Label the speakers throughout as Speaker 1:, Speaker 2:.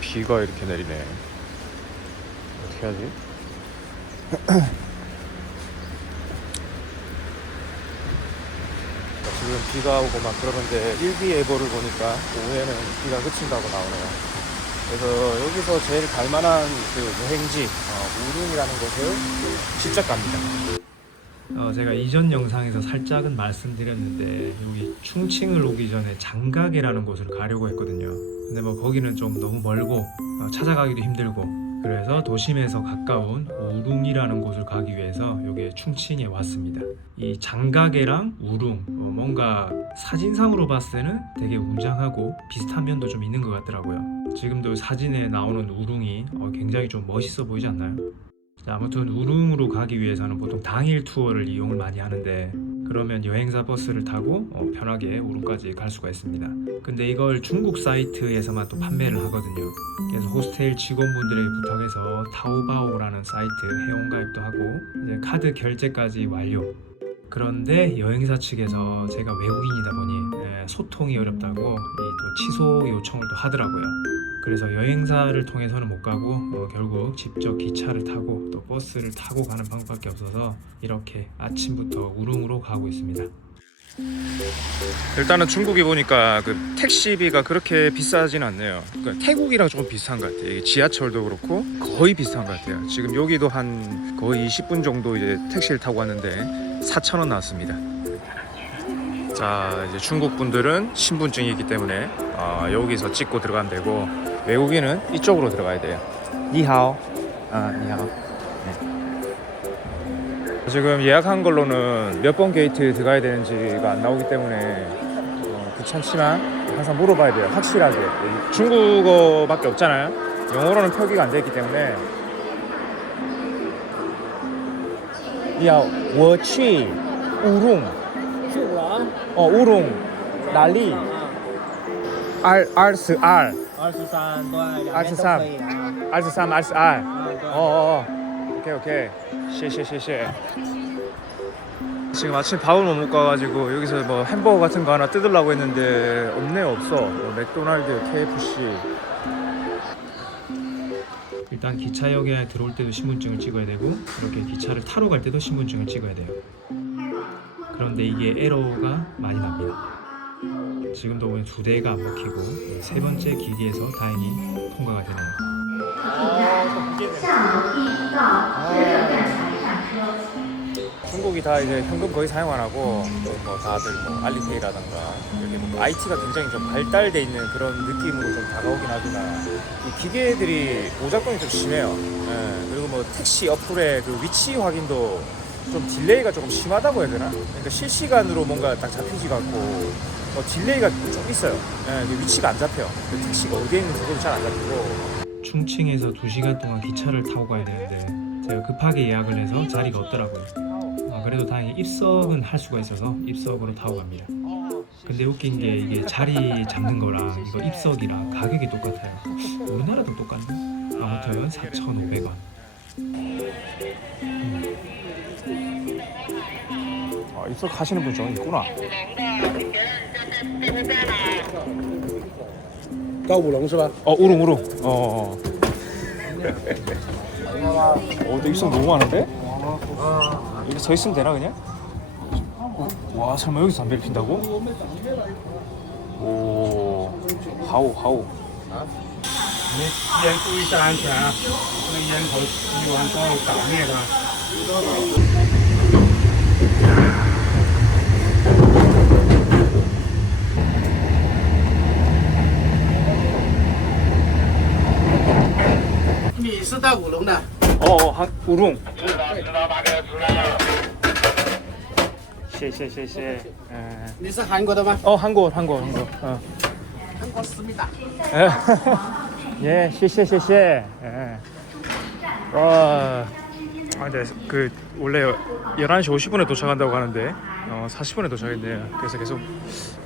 Speaker 1: 비가 이렇게 내리네. 어떻게 하지? 지금 비가 오고 막 그러는데 일기 예보를 보니까 오후에는 비가 그친다고 나오네요. 그래서 여기서 제일 갈만한 그 여행지 어, 우릉이라는 곳을 직접 갑니다.
Speaker 2: 어, 제가 이전 영상에서 살짝은 말씀드렸는데 여기 충칭을 오기 전에 장각이라는 곳을 가려고 했거든요. 근데 뭐 거기는 좀 너무 멀고 어, 찾아가기도 힘들고 그래서 도심에서 가까운 우릉이라는 곳을 가기 위해서 여기 충칭에 왔습니다. 이 장각이랑 우릉 어, 뭔가 사진상으로 봤을 때는 되게 웅장하고 비슷한 면도 좀 있는 것 같더라고요. 지금도 사진에 나오는 우릉이 어, 굉장히 좀 멋있어 보이지 않나요? 자, 아무튼 우릉으로 가기 위해서는 보통 당일 투어를 이용을 많이 하는데 그러면 여행사 버스를 타고 어, 편하게 우릉까지 갈 수가 있습니다. 근데 이걸 중국 사이트에서만 또 판매를 하거든요. 그래서 호스텔 직원분들에게 부탁해서 타오바오라는 사이트 회원가입도 하고 이제 카드 결제까지 완료. 그런데 여행사 측에서 제가 외국인이다 보니 예, 소통이 어렵다고 이 또 취소 요청을 또 하더라고요. 그래서 여행사를 통해서는 못 가고 어, 결국 직접 기차를 타고 또 버스를 타고 가는 방법밖에 없어서 이렇게 아침부터 우릉으로 가고 있습니다.
Speaker 1: 일단은 중국이 보니까 그 택시비가 그렇게 비싸진 않네요. 그러니까 태국이랑 조금 비슷한 것 같아요. 지하철도 그렇고 거의 비슷한 것 같아요. 지금 여기도 한 거의 20분 정도 이제 택시를 타고 왔는데 4천 원 나왔습니다. 자 이제 중국 분들은 신분증이 있기 때문에 아, 여기서 찍고 들어가면 되고 외국인은 이쪽으로 들어가야 돼요. 니하오. 아 니하오. 지금 예약한 걸로는 몇 번 게이트 들어가야 되는지가 안 나오기 때문에 어, 귀찮지만 항상 물어봐야 돼요. 확실하게. 중국어밖에 없잖아요. 영어로는 표기가 안 되어 있기 때문에. 야, 我去 우룽.
Speaker 3: 去我
Speaker 1: 어, 우룽. 난리. R R S R
Speaker 3: 二十三对，两边都
Speaker 1: 23
Speaker 3: 可以啊。
Speaker 1: R S 3 R S R.
Speaker 3: 啊，对。
Speaker 1: 어, 어, 어. 오케이, 오케이. 시시, 시시. 지금 아침 밥을 못 먹고 와가지고 여기서 뭐 햄버거 같은 거 하나 뜯으려고 했는데 없네요, 없어. 뭐 맥도날드, KFC.
Speaker 2: 일단 기차역에 들어올 때도 신분증을 찍어야 되고 이렇게 기차를 타러 갈 때도 신분증을 찍어야 돼요. 그런데 이게 에러가 많이 납니다. 지금도 보면 두 대가 안 먹히고 세 번째 기기에서 다행히 통과가 되네요.
Speaker 1: 중국이 다 이제 현금 거의 사용 안 하고 뭐 다들 뭐 알리페이라던가 이렇게 뭐 IT가 굉장히 좀 발달돼 있는 그런 느낌으로 좀 다가오긴 하지만 이 기계들이 오작동이 좀 심해요. 예, 그리고 뭐 택시 어플의 그 위치 확인도 좀 딜레이가 조금 심하다고 해야 되나? 그러니까 실시간으로 뭔가 딱 잡히지가 않고 뭐 딜레이가 좀 있어요. 예, 위치가 안 잡혀요. 그 택시가 어디에 있는지 그것도 잘안 잡히고
Speaker 2: 충칭에서 2시간 동안 기차를 타고 가야 되는데 제가 급하게 예약을 해서 자리가 없더라고요. 아, 그래도 다행히 입석은 할 수가 있어서 입석으로 타고 갑니다. 근데 웃긴 게 이게 자리 잡는 거랑 이거 입석이랑 가격이 똑같아요. 우리나라도 똑같네. 아무튼 4,500원.
Speaker 1: 아, 입석하시는 분 좀 있구나.
Speaker 3: 高五龙是吧？
Speaker 1: 어 우릉 우릉 어, 어. 어, 내 입성 너무 많은데? 여기 서 있으면 되나 그냥? 와 설마 여기서 담배를 핀다고? 오 하우 하 你
Speaker 3: 腌注意一下安全啊，那烟头吸完之后打灭它。你是带五龙的？
Speaker 1: 哦，好，五龙。知道知道，大概知道。谢谢谢谢，嗯。
Speaker 3: 你是韩国的吗？
Speaker 1: 哦，韩国韩国韩国，嗯。
Speaker 3: 韩国思密达。哎。
Speaker 1: 예, 시시 시시. 예. 와. 아, 네, 그 원래 11시 50분에 도착한다고 하는데 어, 40분에 도착했네요. 그래서 계속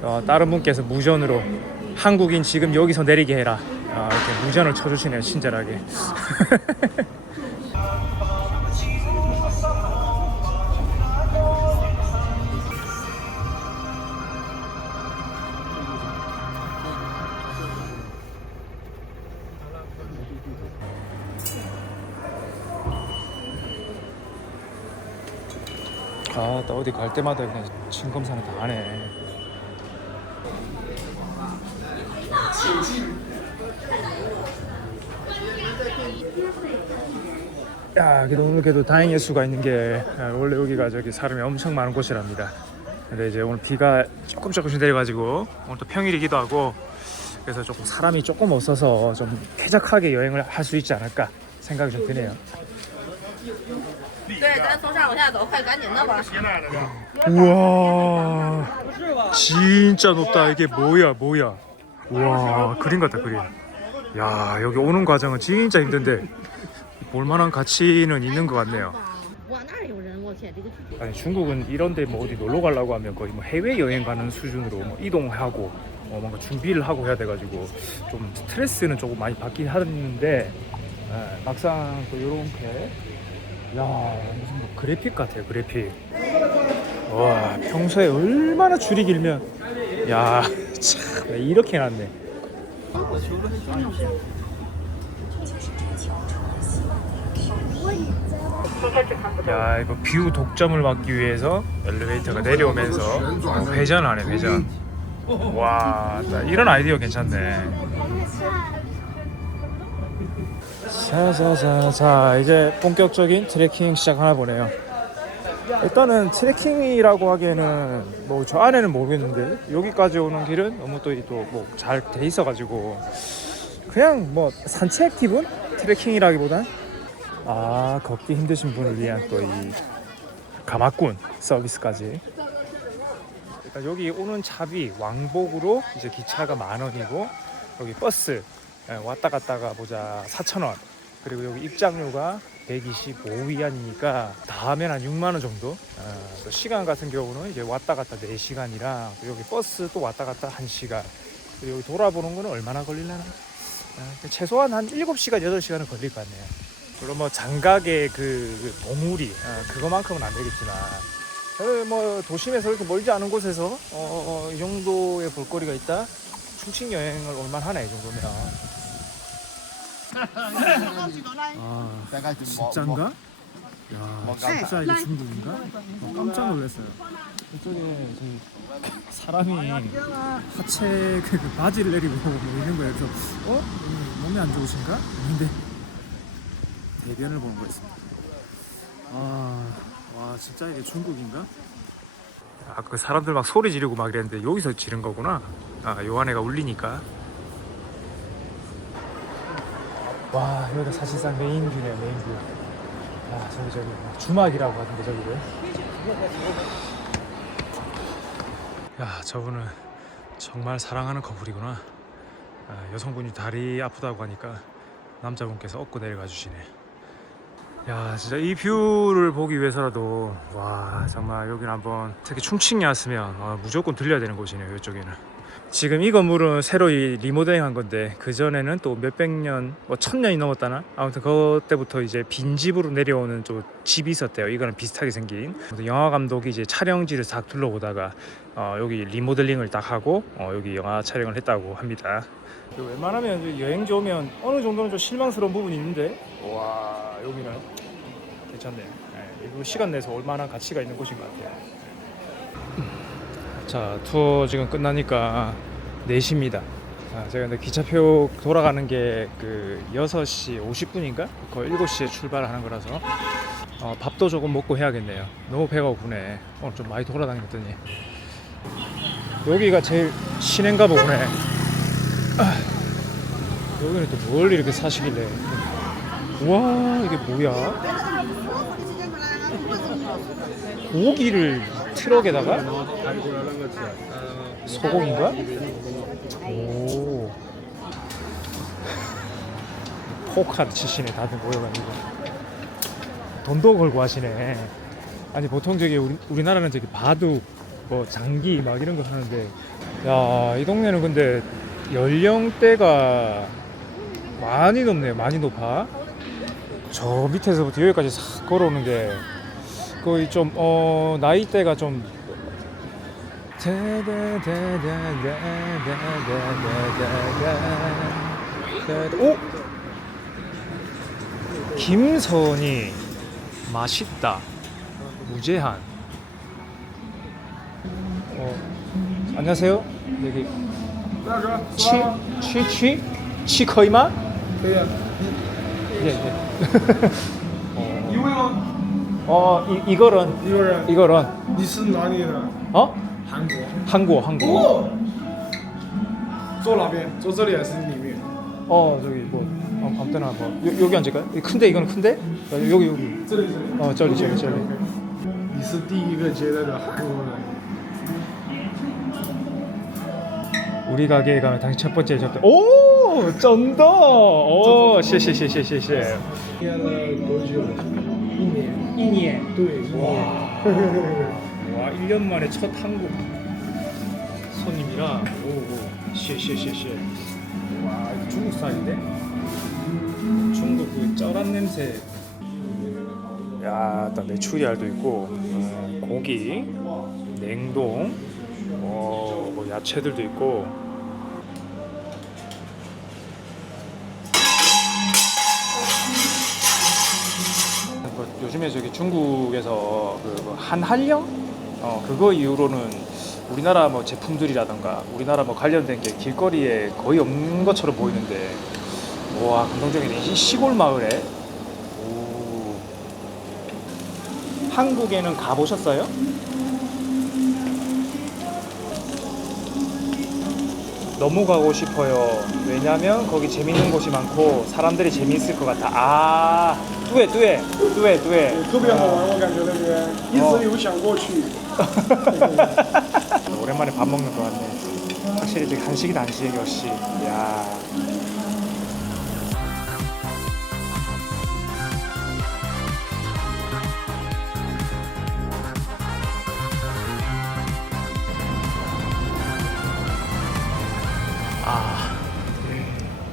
Speaker 1: 어, 다른 분께서 무전으로 한국인 지금 여기서 내리게 해라. 아, 이렇게 무전을 쳐주시네요, 친절하게. 아, 나 어디 갈 때마다 그냥 진검사는 다 하네. 야, 그래도 오늘 그래도 다행일 수가 있는 게 아, 원래 여기가 저기 사람이 엄청 많은 곳이랍니다. 근데 이제 오늘 비가 조금 조금씩 내려가지고 오늘 또 평일이기도 하고 그래서 조금 사람이 조금 없어서 좀 쾌적하게 여행을 할 수 있지 않을까 생각이 좀 드네요.
Speaker 4: 对，咱从上往下走，快赶紧的吧。
Speaker 1: 우와 진짜 높다 이게 뭐야 뭐야 우와 그림 같다 그림 야 여기 오는 과정은 진짜 힘든데 볼만한 가치는 있는 것 같네요
Speaker 4: 哇，那儿有人，我天，这个
Speaker 1: 아니 중국은 이런데 뭐 어디 놀러 가려고 하면 거의 뭐 해외 여행 가는 수준으로 뭐 이동하고 어 뭔가 준비를 하고 해야 돼가지고 좀 스트레스는 조금 많이 받긴 하는데 예, 막상 또 이렇게 야 무슨 뭐 그래픽 같아요 그래픽. 와 평소에 얼마나 줄이 길면. 야참 이렇게 해놨네. 야 이거 뷰 독점을 막기 위해서 엘리베이터가 내려오면서. 어, 회전하네 회전. 와나 이런 아이디어 괜찮네 자자자자 이제 본격적인 트레킹 시작하나 보네요. 일단은 트레킹이라고 하기에는 뭐 저 안에는 모르겠는데 여기까지 오는 길은 너무 또또뭐잘 돼 있어 가지고 그냥 뭐 산책 기분? 트레킹이라기보단? 아 걷기 힘드신 분을 위한 또 이 가마꾼 서비스까지. 여기 오는 차비 왕복으로 이제 기차가 만 원이고 여기 버스 예, 왔다 갔다가 보자. 4천 원. 그리고 여기 입장료가 125위안이니까 다 하면 한 6만 원 정도? 아, 또 시간 같은 경우는 이제 왔다 갔다 4시간이랑 여기 버스 또 왔다 갔다 1시간. 그리고 여기 돌아보는 거는 얼마나 걸리려나? 아, 최소한 한 7시간 8시간은 걸릴 것 같네요. 물론 뭐 장각의 그, 그 봉우리 아, 그거만큼은 안 되겠지만. 그래도 뭐 도심에서 이렇게 멀지 않은 곳에서 어, 어, 이 정도의 볼거리가 있다 충칭 여행을 올만하네 이 정도면 아 진짠가? 야 진짜 이게 중국인가? 어, 깜짝 놀랐어요 이쪽에 저기 사람이 하체 그, 그 바지를 내리고 뭐 있는 거예요 그래서 어? 음, 몸이 안 좋으신가? 근데 대변을 보는 거였습니다 아, 와 진짜 이게 중국인가? 아 그 사람들 막 소리 지르고 막 이랬는데 여기서 지른 거구나. 아 요한애가 울리니까. 와 여기가 사실상 메인뷰네요 메인뷰 아 저기 저기 주막이라고 하던데 저기를 야 저분은 정말 사랑하는 커플이구나. 아, 여성분이 다리 아프다고 하니까 남자분께서 업고 내려가 주시네 야 진짜 이 뷰를 보기 위해서라도 와 정말 여기는 한번 특히 충칭이 왔으면 어, 무조건 들려야 되는 곳이네요 이쪽에는 지금 이 건물은 새로 이 리모델링 한 건데 그 전에는 또 몇백 년, 뭐 천 년이 넘었다나 아무튼 그때부터 이제 빈 집으로 내려오는 좀 집이 있었대요. 이거는 비슷하게 생긴. 영화 감독이 이제 촬영지를 싹 둘러보다가 어, 여기 리모델링을 딱 하고 어, 여기 영화 촬영을 했다고 합니다. 웬만하면 여행지 오면 어느 정도는 좀 실망스러운 부분이 있는데 와 여기는 괜찮네요. 네, 이거 시간 내서 얼마나 가치가 있는 곳인 것 같아요. 자 투어 지금 끝나니까 4시입니다 아, 제가 근데 기차표 돌아가는 게 그 6시 50분인가? 거의 7시에 출발하는 거라서 어, 밥도 조금 먹고 해야겠네요 너무 배가 고프네 오늘 좀 많이 돌아다녔더니 여기가 제일 시내인가 보네 아, 여기는 또 뭘 이렇게 사시길래 우와 이게 뭐야? 고기를 트럭에다가? 소고기인가? 오. 포카드 치시네 다들 모여가지고. 돈도 걸고 하시네. 아니 보통 저기 우리, 우리나라는 저기 바둑 뭐 장기 막 이런 거 하는데. 야 이 동네는 근데 연령대가 많이 높네요. 많이 높아 저 밑에서부터 여기까지 싹 걸어오는 게 거의 좀 어, 나이대가 좀 오! 김선이 맛있다 무제한 어, 안녕하세요 여기 치? 치? 치? 치커이마? 예예
Speaker 3: 一位吗？
Speaker 1: 어 이, 이거런
Speaker 3: 一个人。
Speaker 1: 이거런
Speaker 3: 你是哪里人？
Speaker 1: 어
Speaker 3: 韩国。
Speaker 1: 한국 한국.
Speaker 3: 哦。坐哪边？坐这里还是里面？
Speaker 1: 어 저기 뭐 어, 아무 때나 뭐 여, 여기 앉을까요? 이 큰데 이거는 큰데? 어, 여기 여기.
Speaker 3: 这里这里。
Speaker 1: 어 저리 저리 저리.
Speaker 3: 你是第一个接待的韩国人。
Speaker 1: 우리 가게에 가면 당신 첫 번째 접대. 오 쩐다. 오谢谢谢谢谢谢.
Speaker 3: 练了多久？一年。
Speaker 1: 이니에.
Speaker 3: 对，一年。
Speaker 1: 와 1년 만에 첫 한국 손님이라 오오 쉐쉐쉐쉐 와 이거 중국 스타일인데 중국 그 쩔한 냄새 야 일단 메추리알도 있고 어, 고기 냉동 어, 뭐 야채들도 있고 요즘에 저기 중국에서 그 한한령? 어 그거 이후로는 우리나라 뭐 제품들이라던가 우리나라 뭐 관련된 게 길거리에 거의 없는 것처럼 보이는데 와 감동적이네. 이 시골 마을에? 오. 한국에는 가보셨어요? 너무 가고 싶어요. 왜냐면 거기 재밌는 곳이 많고 사람들이 재미있을 것 같아. 아, 뚜에 뚜에 뚜에 뚜에.
Speaker 3: 特别好玩，我感觉那边一直有想过去。
Speaker 1: 오랜만에 밥 먹는 것 같네. 확실히 저기 한식이다 한식 역시. 야.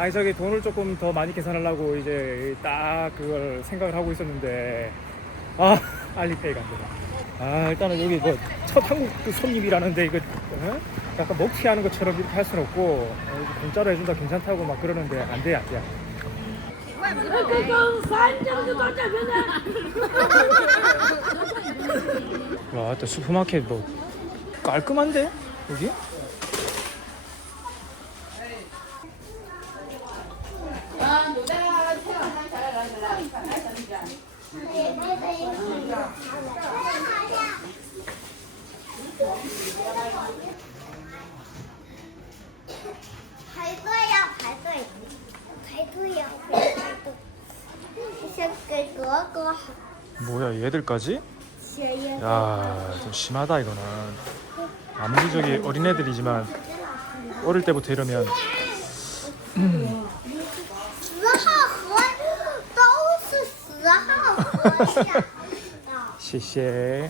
Speaker 1: 아니 저기 돈을 조금 더 많이 계산하려고 이제 딱 그걸 생각을 하고 있었는데 아 알리페이가 안 되네. 아 일단은 여기 뭐 첫 한국 그 손님이라는데 이거 어? 약간 먹튀하는 것처럼 이렇게 할 수는 없고 어, 이거 공짜로 해준다 괜찮다고 막 그러는데 안 돼, 안 돼.
Speaker 5: 更三张就到这边来。
Speaker 1: 와, 또 슈퍼마켓 뭐 깔끔한데 여기? 뭐야 얘들까지? 야, 좀 심하다 이거는. 아무리 저기 어린애들이지만 어릴 때부터 이러면
Speaker 6: 음.
Speaker 1: 시시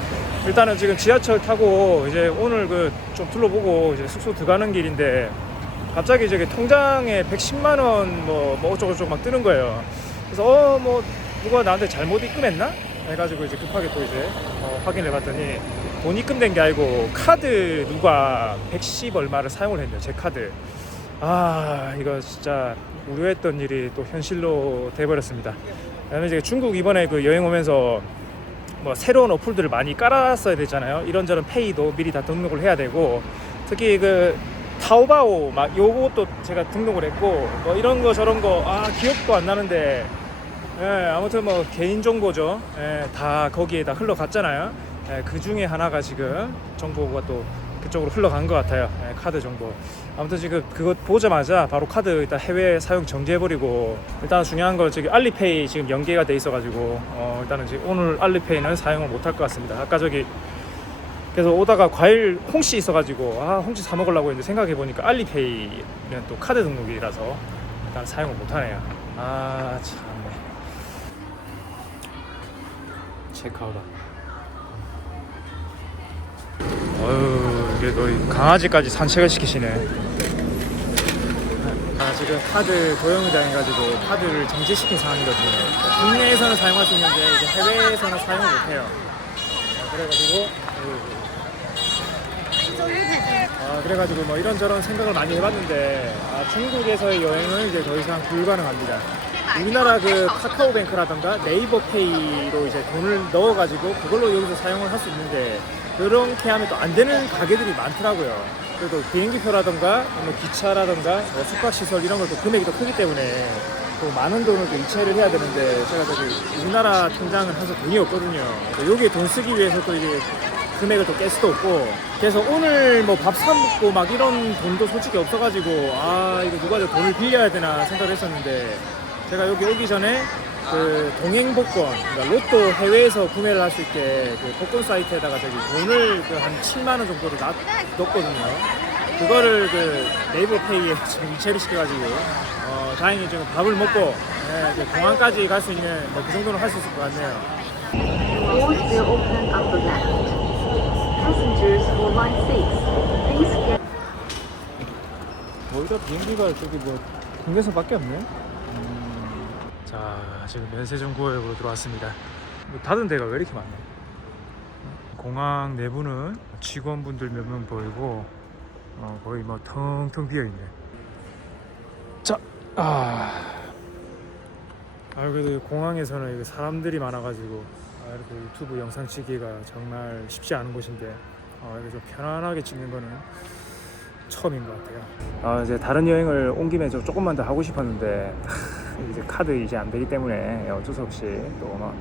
Speaker 1: 일단은 지금 지하철 타고 이제 오늘 그 좀 둘러보고 이제 숙소 들어가는 길인데 갑자기 저기 통장에 110만 원뭐 뭐 어쩌고 저쩌고 막 뜨는 거예요. 그래서 어 뭐 누가 나한테 잘못 입금했나? 해가지고 이제 급하게 또 이제 어, 확인해 봤더니 돈 입금된 게 아니고 카드 누가 110 얼마를 사용을 했네요. 제 카드. 아 이거 진짜 우려했던 일이 또 현실로 돼버렸습니다. 그다음에 이제 중국 이번에 그 여행 오면서 뭐 새로운 어플들을 많이 깔았어야 되잖아요. 이런저런 페이도 미리 다 등록을 해야 되고 특히 그 타오바오 막 요것도 제가 등록을 했고 뭐 이런 거 저런 거 아 기억도 안 나는데 예, 아무튼 뭐 개인 정보죠. 예, 다 거기에 다 흘러갔잖아요. 예, 그 중에 하나가 지금 정보가 또 그쪽으로 흘러간 것 같아요. 예, 카드 정보. 아무튼 지금 그것 보자마자 바로 카드 일단 해외 사용 정지해버리고 일단 중요한 건 저기 알리페이 지금 연계가 돼 있어가지고 어, 일단은 지금 오늘 알리페이는 사용을 못할 것 같습니다. 아까 저기 그래서 오다가 과일 홍시 있어가지고 아 홍시 사 먹으려고 했는데 생각해 보니까 알리페이는 또 카드 등록이라서 일단 사용을 못하네요. 아 참네. 체크아웃. 어휴 이게 거의 강아지까지 산책을 시키시네. 아, 지금 카드 도용이 당해가지고 카드를 정지시킨 상황이거든요. 국내에서는 사용할 수 있는데 이제 해외에서는 사용을 못해요. 아, 그래가지고 아, 그래가지고 뭐 이런저런 생각을 많이 해봤는데 아, 중국에서의 여행은 이제 더 이상 불가능합니다. 우리나라 그 카카오뱅크라던가 네이버페이로 이제 돈을 넣어가지고 그걸로 여기서 사용을 할 수 있는데 그렇게 하면 또 안 되는 가게들이 많더라고요. 그래도 비행기표라던가 뭐 기차라던가 뭐 숙박시설 이런 것도 금액이 더 크기 때문에 또 많은 돈을 또 이체를 해야 되는데 제가 저기 우리나라 통장은 항상 돈이 없거든요. 여기에 돈 쓰기 위해서 또 이게 금액을 또 깰 수도 없고 그래서 오늘 뭐 밥 사 먹고 막 이런 돈도 솔직히 없어가지고 아 이거 누가 더 돈을 빌려야 되나 생각을 했었는데 제가 여기 오기 전에 그 동행 복권 그러니까 로또 해외에서 구매를 할 수 있게 그 복권 사이트에다가 저기 돈을 그 한 7만 원 정도를 놔, 넣었거든요. 그거를 그 네이버 페이에 지금 이체를 시켜가지고 어, 다행히 지금 밥을 먹고 예, 이제 공항까지 갈 수 있는 뭐 그 정도는 할 수 있을 것 같네요.
Speaker 7: Doors will open on the left. Passengers for line 6, please get
Speaker 1: 거기다 비행기가 저기 뭐 국내선밖에 없네. 음, 자 지금 면세점 구역으로 들어왔습니다. 뭐 닫은 데가 왜 이렇게 많나? 공항 내부는 직원분들 몇 명 보이고 어, 거의 뭐 텅텅 비어 있네. 자, 아, 아 그래도 공항에서는 사람들이 많아가지고 아, 이렇게 유튜브 영상 찍기가 정말 쉽지 않은 곳인데 어, 이렇게 좀 편안하게 찍는 거는 처음인 것 같아요. 아 이제 다른 여행을 온 김에 좀 조금만 더 하고 싶었는데 하, 이제 카드 이제 안 되기 때문에 어쩔 수 없이 또막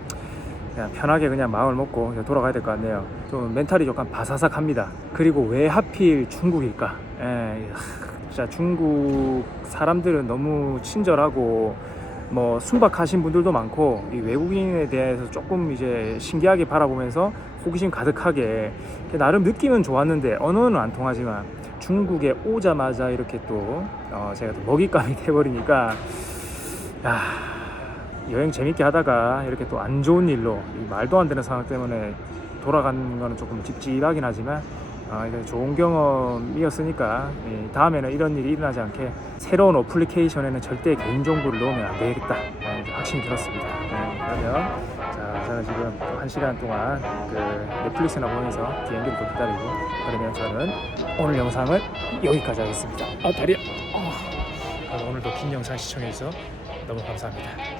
Speaker 1: 그냥 편하게 그냥 마음을 먹고 돌아가야 될 것 같네요. 좀 멘탈이 조금 바사삭합니다. 그리고 왜 하필 중국일까? 예, 하, 진짜 중국 사람들은 너무 친절하고 뭐 순박하신 분들도 많고 이 외국인에 대해서 조금 이제 신기하게 바라보면서 호기심 가득하게 나름 느낌은 좋았는데 언어는 안 통하지만 중국에 오자마자 이렇게 또 어, 제가 또 먹잇감이 돼버리니까 야, 여행 재밌게 하다가 이렇게 또 안 좋은 일로 이 말도 안 되는 상황 때문에 돌아가는 거는 조금 찝찝하긴 하지만 어, 이게 좋은 경험이었으니까 이 다음에는 이런 일이 일어나지 않게 새로운 어플리케이션에는 절대 개인정보를 넣으면 안 되겠다 네, 이제 확신이 들었습니다. 네, 그러면 자 저는 지금 또한 시간 동안 그 넷플릭스나 보면서 비행기를 또 기다리고 그러면 저는 오늘 영상은 여기까지 하겠습니다. 아 다리야. 아, 오늘도 긴 영상 시청해주셔서 너무 감사합니다.